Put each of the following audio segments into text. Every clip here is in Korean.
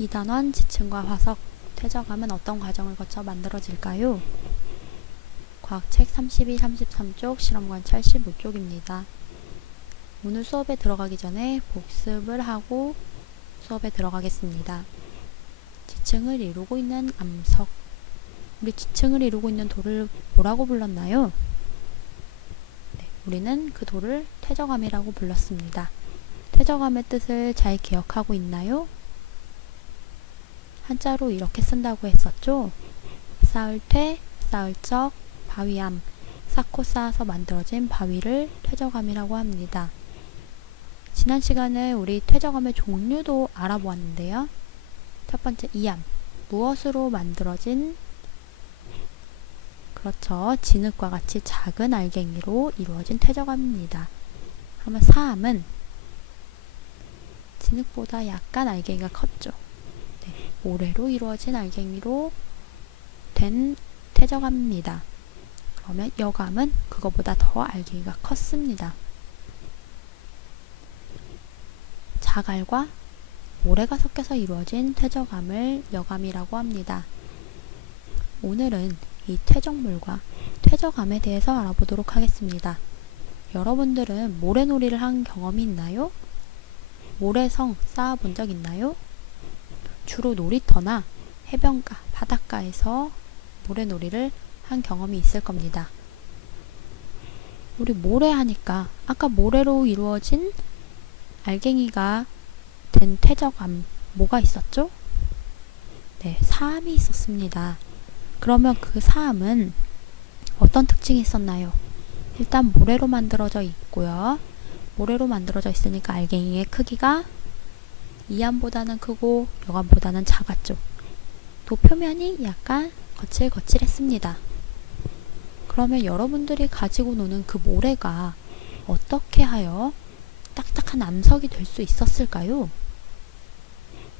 2단원 지층과 화석, 퇴적암은 어떤 과정을 거쳐 만들어질까요? 과학책 32, 33쪽, 실험관 75쪽입니다. 오늘 수업에 들어가기 전에 복습을 하고 수업에 들어가겠습니다. 지층을 이루고 있는 암석, 우리 지층을 이루고 있는 돌을 뭐라고 불렀나요? 네, 우리는 그 돌을 퇴적암이라고 불렀습니다. 퇴적암의 뜻을 잘 기억하고 있나요? 한자로 이렇게 쓴다고 했었죠? 쌓을 퇴, 쌓을 적, 바위암, 쌓고 쌓아서 만들어진 바위를 퇴적암이라고 합니다. 지난 시간에 우리 퇴적암의 종류도 알아보았는데요. 첫 번째 이암, 무엇으로 만들어진, 그렇죠, 진흙과 같이 작은 알갱이로 이루어진 퇴적암입니다. 그러면 사암은 진흙보다 약간 알갱이가 컸죠. 네, 모래로 이루어진 알갱이로 된 퇴적암입니다. 그러면 여감은 그거보다 더 알갱이가 컸습니다. 자갈과 모래가 섞여서 이루어진 퇴적암을 여감이라고 합니다. 오늘은 이 퇴적물과 퇴적암에 대해서 알아보도록 하겠습니다. 여러분들은 모래놀이를 한 경험이 있나요? 모래성 쌓아본 적 있나요? 주로 놀이터나 해변가, 바닷가에서 모래놀이를 한 경험이 있을 겁니다. 우리 모래 하니까 아까 모래로 이루어진 알갱이가 된 퇴적암 뭐가 있었죠? 네, 사암이 있었습니다. 그러면 그 사암은 어떤 특징이 있었나요? 일단 모래로 만들어져 있고요. 모래로 만들어져 있으니까 알갱이의 크기가 이암보다는 크고 여암보다는 작았죠. 또 표면이 약간 거칠거칠했습니다. 그러면 여러분들이 가지고 노는 그 모래가 어떻게 하여 딱딱한 암석이 될 수 있었을까요?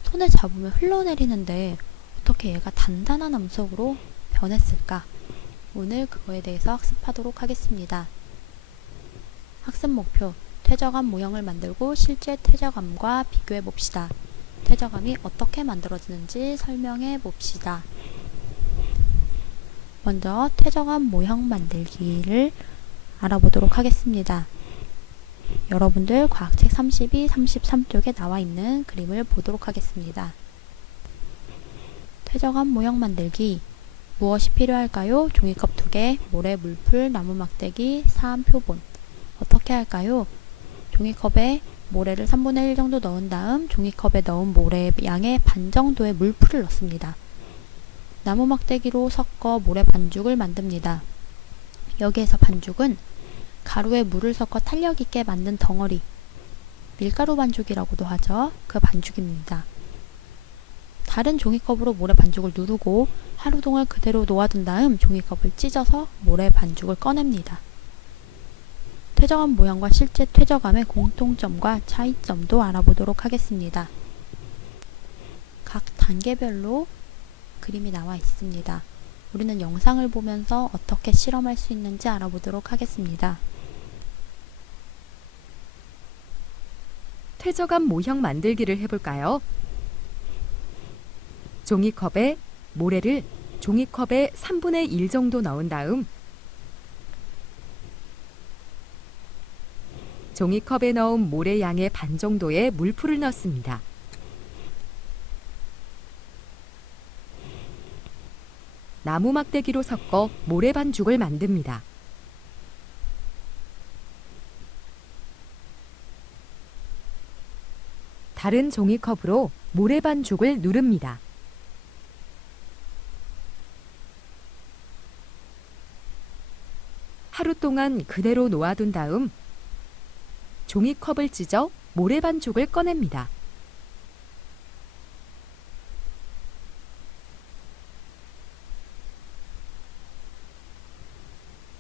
손에 잡으면 흘러내리는데 어떻게 얘가 단단한 암석으로 변했을까? 오늘 그거에 대해서 학습하도록 하겠습니다. 학습 목표, 퇴적암 모형을 만들고 실제 퇴적암과 비교해 봅시다. 퇴적암이 어떻게 만들어지는지 설명해 봅시다. 먼저 퇴적암 모형 만들기를 알아보도록 하겠습니다. 여러분들 과학책 32, 33쪽에 나와 있는 그림을 보도록 하겠습니다. 퇴적암 모형 만들기. 무엇이 필요할까요? 종이컵 2개, 모래, 물풀, 나무 막대기, 사암 표본. 어떻게 할까요? 종이컵에 모래를 3분의 1 정도 넣은 다음 종이컵에 넣은 모래의 양의 반 정도의 물풀을 넣습니다. 나무 막대기로 섞어 모래 반죽을 만듭니다. 여기에서 반죽은 가루에 물을 섞어 탄력 있게 만든 덩어리, 밀가루 반죽이라고도 하죠. 그 반죽입니다. 다른 종이컵으로 모래 반죽을 누르고 하루 동안 그대로 놓아둔 다음 종이컵을 찢어서 모래 반죽을 꺼냅니다. 퇴적암 모형과 실제 퇴적암의 공통점과 차이점도 알아보도록 하겠습니다. 각 단계별로 그림이 나와 있습니다. 우리는 영상을 보면서 어떻게 실험할 수 있는지 알아보도록 하겠습니다. 퇴적암 모형 만들기를 해볼까요? 종이컵에 모래를 종이컵의 3분의 1 정도 넣은 다음 종이컵에 넣은 모래 양의 반 정도의 물풀을 넣습니다. 나무 막대기로 섞어 모래 반죽을 만듭니다. 다른 종이컵으로 모래 반죽을 누릅니다. 하루 동안 그대로 놓아둔 다음 종이컵을 찢어 모래 반죽을 꺼냅니다.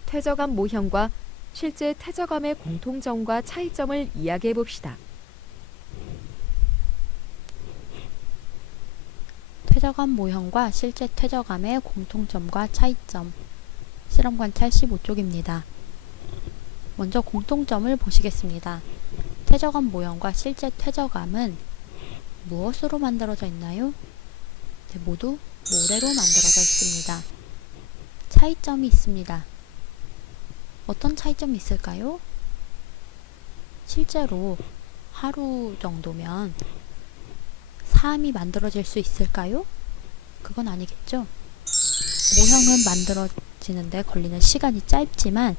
퇴적암 모형과 실제 퇴적암의 공통점과 차이점을 이야기해 봅시다. 퇴적암 모형과 실제 퇴적암의 공통점과 차이점. 실험관 85쪽입니다. 먼저 공통점을 보시겠습니다. 퇴적암 모형과 실제 퇴적암은 무엇으로 만들어져 있나요? 네, 모두 모래로 만들어져 있습니다. 차이점이 있습니다. 어떤 차이점이 있을까요? 실제로 하루 정도면 사암이 만들어질 수 있을까요? 그건 아니겠죠? 모형은 만들어지는데 걸리는 시간이 짧지만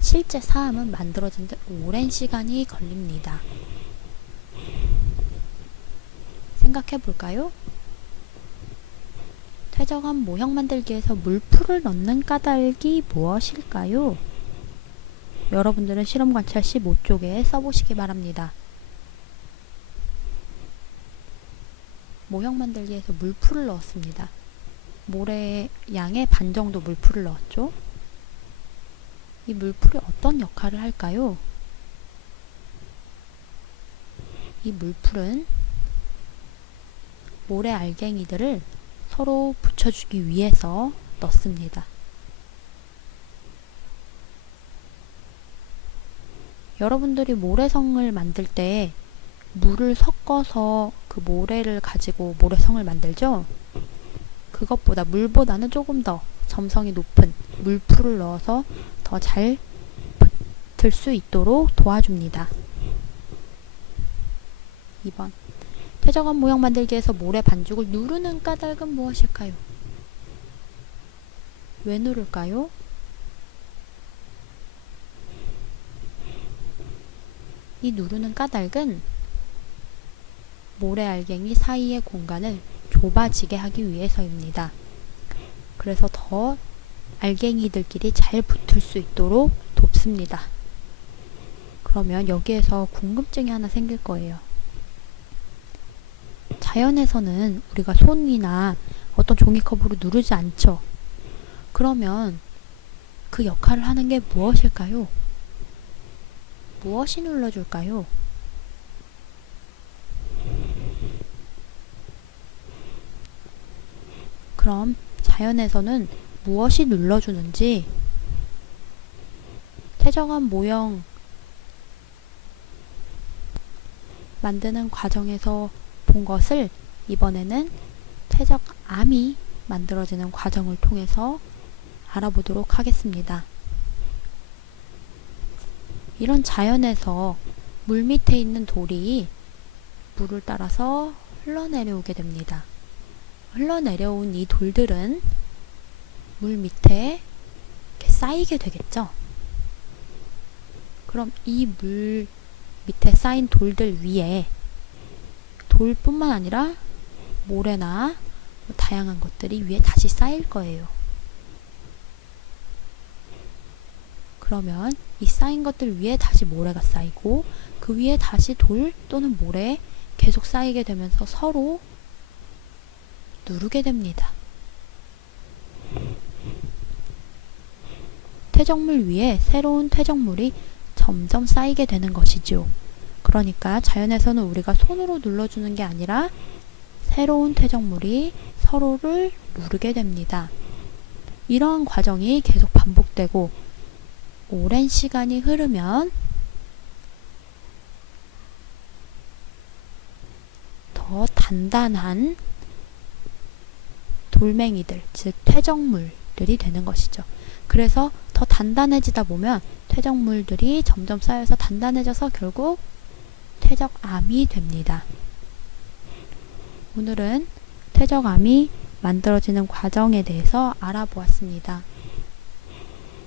실제 사암은 만들어지는데 오랜 시간이 걸립니다. 생각해 볼까요? 퇴적한 모형 만들기에서 물풀을 넣는 까닭이 무엇일까요? 여러분들은 실험 관찰 15쪽에 써보시기 바랍니다. 모형 만들기에서 물풀을 넣었습니다. 모래 양의 반 정도 물풀을 넣었죠. 이 물풀이 어떤 역할을 할까요? 이 물풀은 모래 알갱이들을 서로 붙여주기 위해서 넣습니다. 여러분들이 모래성을 만들 때 물을 섞어서 그 모래를 가지고 모래성을 만들죠? 그것보다 물보다는 조금 더 점성이 높은 물풀을 넣어서 더 잘 붙을 수 있도록 도와줍니다. 2번. 퇴적한 모형 만들기에서 모래 반죽을 누르는 까닭은 무엇일까요? 왜 누를까요? 이 누르는 까닭은 모래 알갱이 사이의 공간을 좁아지게 하기 위해서입니다. 그래서 더 알갱이들끼리 잘 붙을 수 있도록 돕습니다. 그러면 여기에서 궁금증이 하나 생길 거예요. 자연에서는 우리가 손이나 어떤 종이컵으로 누르지 않죠. 그러면 그 역할을 하는 게 무엇일까요? 무엇이 눌러줄까요? 그럼 자연에서는 무엇이 눌러주는지 퇴적한 모형 만드는 과정에서 본 것을 이번에는 퇴적암이 만들어지는 과정을 통해서 알아보도록 하겠습니다. 이런 자연에서 물 밑에 있는 돌이 물을 따라서 흘러내려오게 됩니다. 흘러내려온 이 돌들은 물 밑에 이렇게 쌓이게 되겠죠. 그럼 이 물 밑에 쌓인 돌들 위에 돌뿐만 아니라 모래나 다양한 것들이 위에 다시 쌓일 거예요. 그러면 이 쌓인 것들 위에 다시 모래가 쌓이고 그 위에 다시 돌 또는 모래 계속 쌓이게 되면서 서로 누르게 됩니다. 퇴적물 위에 새로운 퇴적물이 점점 쌓이게 되는 것이죠. 그러니까 자연에서는 우리가 손으로 눌러주는 게 아니라 새로운 퇴적물이 서로를 누르게 됩니다. 이러한 과정이 계속 반복되고 오랜 시간이 흐르면 더 단단한 돌멩이들, 즉 퇴적물들이 되는 것이죠. 그래서 더 단단해지다 보면 퇴적물들이 점점 쌓여서 단단해져서 결국 퇴적암이 됩니다. 오늘은 퇴적암이 만들어지는 과정에 대해서 알아보았습니다.